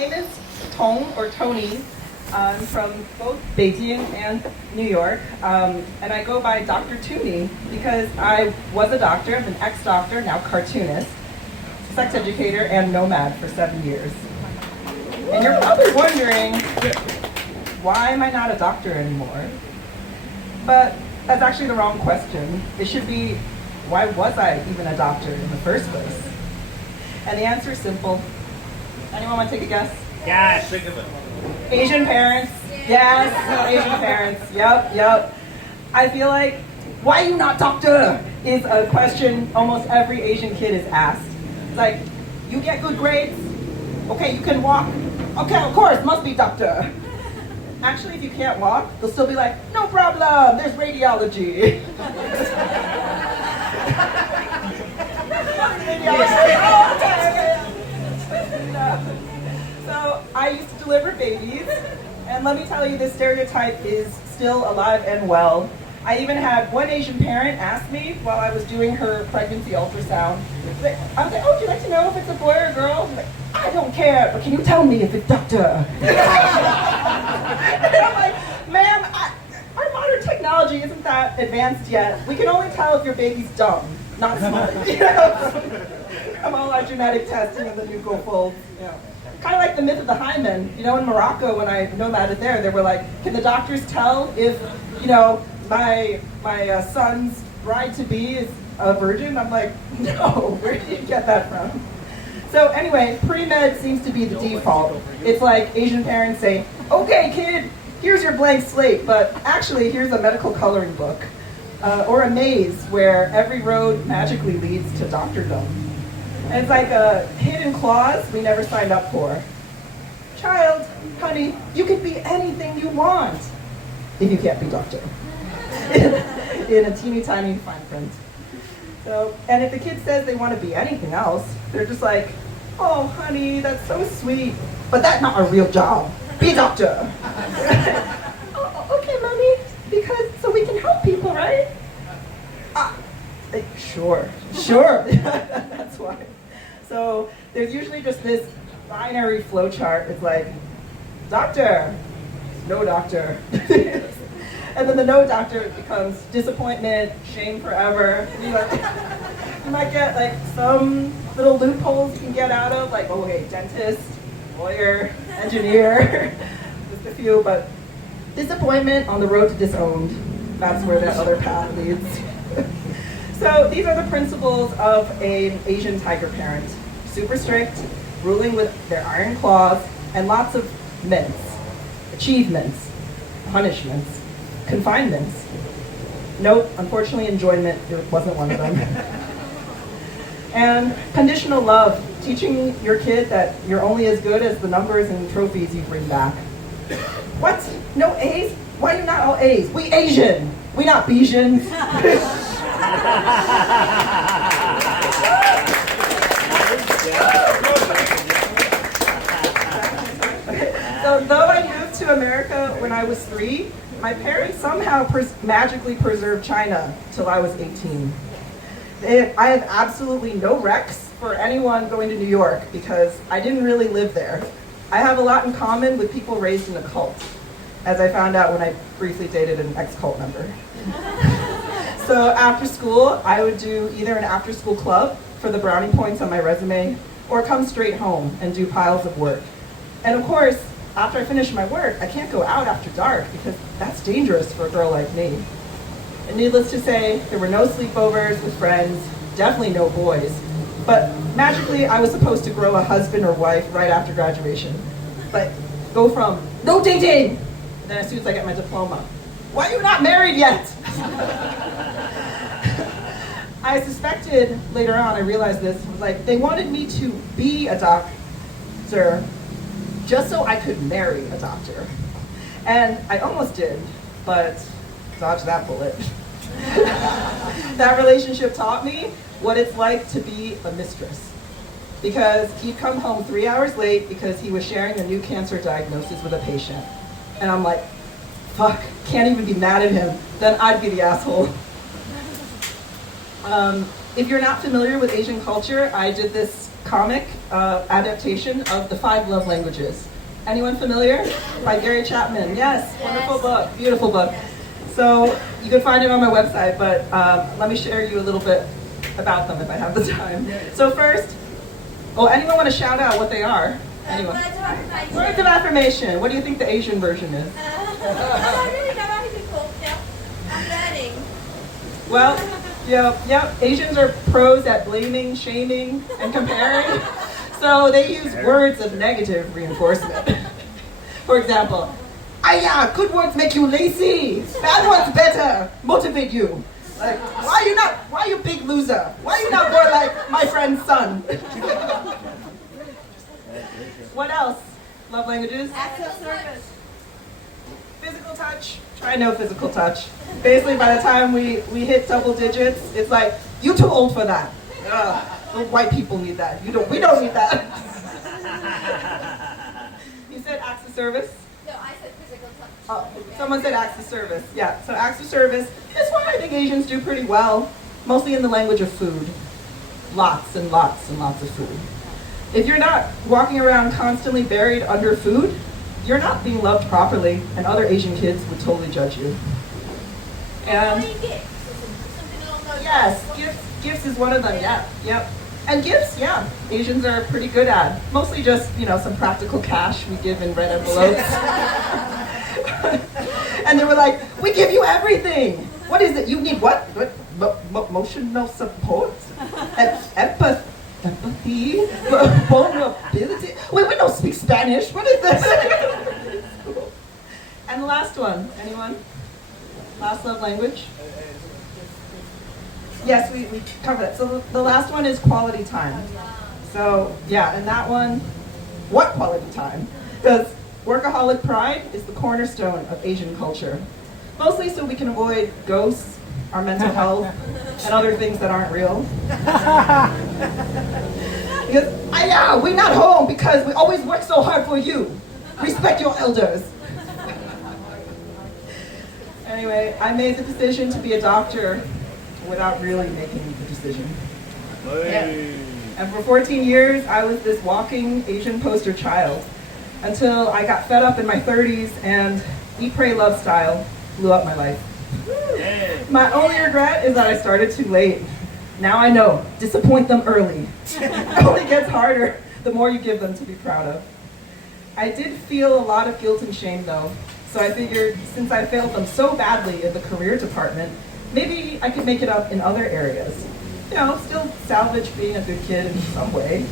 name is Tong, or Tony. I'm from both Beijing and New York, and I go by Dr. Tooney because I was a doctor, I'm an ex-doctor, now cartoonist, sex educator, and nomad for 7 years. And you're probably wondering, why am I not a doctor anymore? But that's actually the wrong question. It should be, why was I even a doctor in the first place? And the answer is simple. Anyone want to take a guess? Yes. Asian parents. Yes, Asian parents. Yep. I feel like, why you not doctor? Is a question almost every Asian kid is asked. It's like, you get good grades? Okay, you can walk? Okay, of course, must be doctor. Actually, if you can't walk, they'll still be like, no problem, there's radiology. Oh, okay. So I used to deliver babies, and let me tell you, this stereotype is still alive and well. I even had one Asian parent ask me while I was doing her pregnancy ultrasound. I was like, oh, would you like to know if it's a boy or a girl? She's like, I don't care, but can you tell me if it's doctor? And I'm like, ma'am, our modern technology isn't that advanced yet. We can only tell if your baby's dumb, not smart. From all our genetic testing and the nuchal folds. Kind of like the myth of the hymen. In Morocco, when I nomaded there, they were like, can the doctors tell if, my son's bride-to-be is a virgin? I'm like, no, where did you get that from? So anyway, pre-med seems to be the default. It's like Asian parents say, okay, kid, here's your blank slate, but actually here's a medical coloring book. Or a maze where every road magically leads to doctordom. And it's like a hidden clause we never signed up for. Child, honey, you can be anything you want if you can't be doctor. In a teeny tiny fine print. So, and if the kid says they want to be anything else, they're just like, oh, honey, that's so sweet, but that's not a real job. Be a doctor. Oh, okay, mommy, because so we can help people, right? Sure. That's why. So there's usually just this binary flow chart. It's like, doctor, no doctor. And then the no doctor becomes disappointment, shame forever. You might get like some little loopholes you can get out of, like, oh, okay, dentist, lawyer, engineer, just a few, but disappointment on the road to disowned. That's where that other path leads. So these are the principles of an Asian tiger parent. Super strict, ruling with their iron claws, and lots of mints, achievements, punishments, confinements. Nope, unfortunately enjoyment wasn't one of them. And conditional love, teaching your kid that you're only as good as the numbers and trophies you bring back. What? No A's? Why are you not all A's? We Asian, we not Bijan. So though I moved to America when I was 3, my parents somehow magically preserved China till I was 18. I have absolutely no recs for anyone going to New York because I didn't really live there. I have a lot in common with people raised in a cult, as I found out when I briefly dated an ex-cult member. So after school, I would do either an after-school club for the brownie points on my resume, or come straight home and do piles of work. And of course, after I finish my work, I can't go out after dark because that's dangerous for a girl like me. And needless to say, there were no sleepovers with friends, definitely no boys. But magically, I was supposed to grow a husband or wife right after graduation. But go from no dating, and then as soon as I get my diploma, why are you not married yet? I suspected later on, I realized this, was like they wanted me to be a doctor just so I could marry a doctor. And I almost did, but dodged that bullet. That relationship taught me what it's like to be a mistress. Because he'd come home 3 hours late because he was sharing a new cancer diagnosis with a patient. And I'm like, fuck, can't even be mad at him. Then I'd be the asshole. If you're not familiar with Asian culture, I did this comic adaptation of The Five Love Languages. Anyone familiar? By Gary Chapman. Yes, wonderful book, beautiful book. So you can find it on my website, but let me share you a little bit about them if I have the time. So first, anyone want to shout out what they are? Anyone? Words of affirmation. What do you think the Asian version is? I really don't know difficult. I'm learning. Well, yeah, Asians are pros at blaming, shaming, and comparing. So they use words of negative reinforcement. For example, good words make you lazy. Bad ones better motivate you. Like, why you big loser? Why you not more like my friend's son? What else? Love languages? Acts of service. Physical touch. Try no physical touch. Basically, by the time we hit double digits, it's like, you too old for that. The white people need that. We don't need that. You said acts of service? No, I said physical touch. Oh, someone said acts of service. Yeah, so acts of service is what I think Asians do pretty well, mostly in the language of food. Lots and lots and lots of food. If you're not walking around constantly buried under food, you're not being loved properly, and other Asian kids would totally judge you. And yes, gifts is one of them. Yeah, yep. And gifts, yeah, Asians are pretty good at. Mostly just, some practical cash we give in red envelopes. And they were like, we give you everything. What is it? You need what? Emotional support? Empathy? Vulnerability? Wait, we don't speak Spanish. What is this? And the last one, anyone? Last love language? Yes, we covered that. So the last one is quality time. So, yeah, and that one, what quality time? Because workaholic pride is the cornerstone of Asian culture. Mostly so we can avoid ghosts, our mental health, and other things that aren't real. Because, we're not home because we always work so hard for you. Respect your elders. Anyway, I made the decision to be a doctor without really making the decision. Yeah. And for 14 years, I was this walking Asian poster child until I got fed up in my 30s and Eat, Pray, Love style blew up my life. My only regret is that I started too late. Now I know, disappoint them early. It only gets harder the more you give them to be proud of. I did feel a lot of guilt and shame though, so I figured since I failed them so badly in the career department, maybe I could make it up in other areas. Still salvage being a good kid in some way.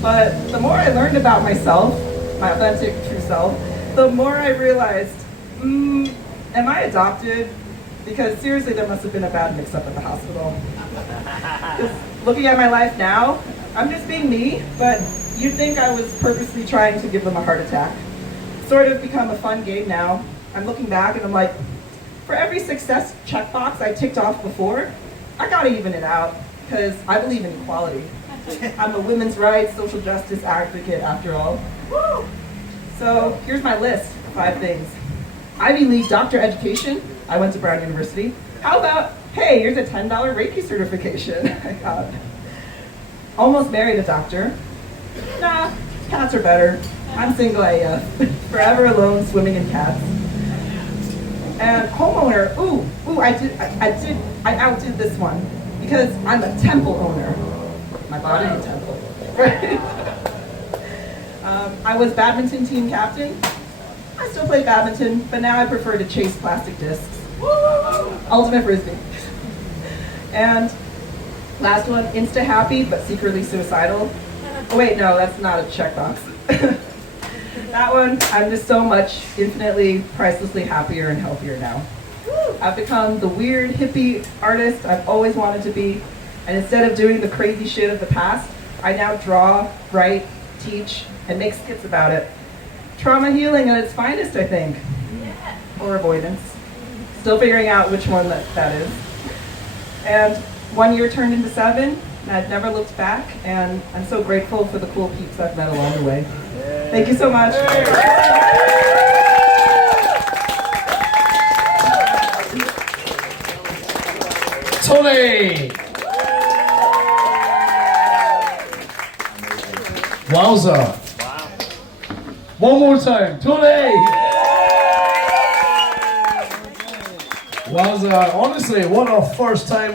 But the more I learned about myself, my authentic true self, the more I realized, am I adopted? Because seriously, there must have been a bad mix-up at the hospital. Just looking at my life now, I'm just being me, but you'd think I was purposely trying to give them a heart attack. Sort of become a fun game now. I'm looking back and I'm like, for every success checkbox I ticked off before, I gotta even it out, because I believe in equality. I'm a women's rights, social justice advocate after all. Woo! So here's my list, 5 things. Ivy League doctor education, I went to Brown University. How about, hey, here's a $10 Reiki certification I got. Almost married a doctor. Nah, cats are better. I'm single AF, forever alone swimming in cats. And homeowner, I outdid this one because I'm a temple owner. My body is a temple, right? I was badminton team captain. I still play badminton, but now I prefer to chase plastic discs. Ultimate frisbee. And last one, insta happy but secretly suicidal. Oh wait, no, that's not a checkbox. That one, I'm just so much infinitely, pricelessly happier and healthier now. I've become the weird hippie artist I've always wanted to be, and instead of doing the crazy shit of the past, I now draw, write, teach, and make skits about it. Trauma healing at its finest, I think. Or avoidance. Still figuring out which one that is. And 1 year turned into 7, and I've never looked back, and I'm so grateful for the cool peeps I've met along the way. Thank you so much. Tony! Wowza. One more time. Today. Wowza. Honestly, what a first time.